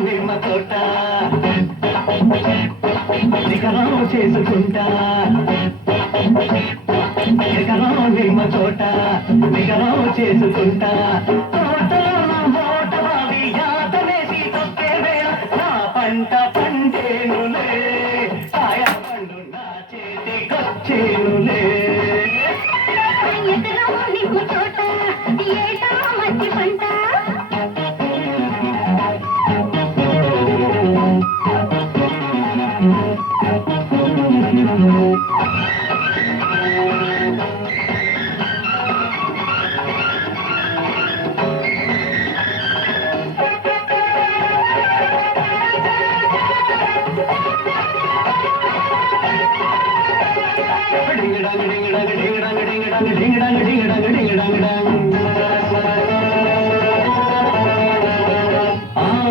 నిమ్మ తోట నికరం చేసుకుంటా ఎకరం నిమ్మ తోట నికరం చేసుకుంటా తోటలో మోట బావి యాతనేసి తొక్కే వేళ నా పంట పండేనులే సాయ పండు నా చేతికొచ్చేనులే ఎకరం నిమ్మ తోట ఏటా మంచి పంట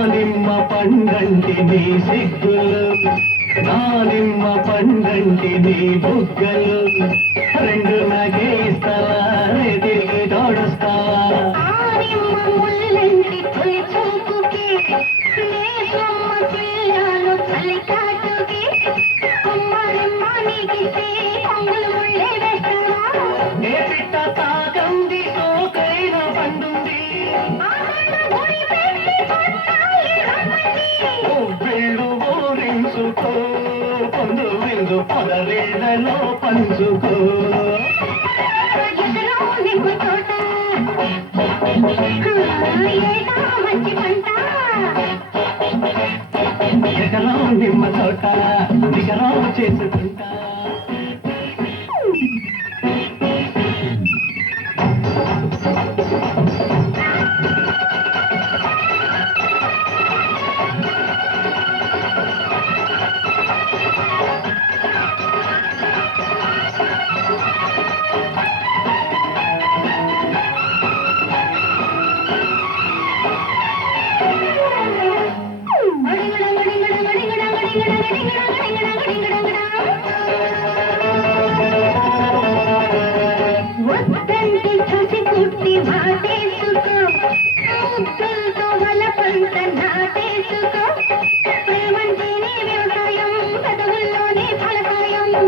నిమ్మ పండంటి నీ సిగ్గులు నా నిమ్మ పండంటి నీ బుగ్గలు రెండు నాకే ఇస్తావా తిరిగి తోడుస్తావా ఏ పిట్ట తాకంది సోకైన పండుంది వెళ్ళు ఊరించుకో పొందు విందు పదవేళ్లలో పంచుకో ఎకరం నిమ్మ తోట నికరం చేసుకుంటా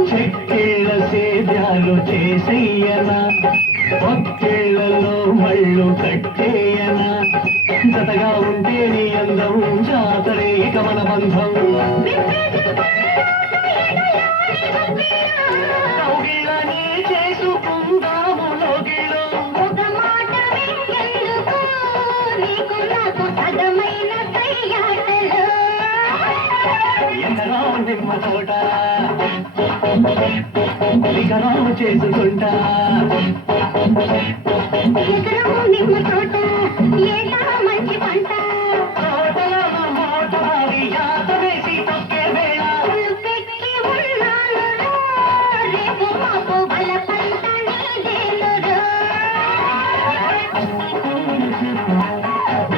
చెక్కిళ్ళ సేద్యాలు చేసెయ్యనా ఒక్కిళ్లలో మళ్ళు కట్టేయనా జతగా ఉంటే నీ అందం జాతరే ఇక మన బంధం కౌగిళ్ళని చేసుకుందాము లోగిలో ఎకరం నిమ్మ తోట నికరం చేసుకుంటా ఎకరం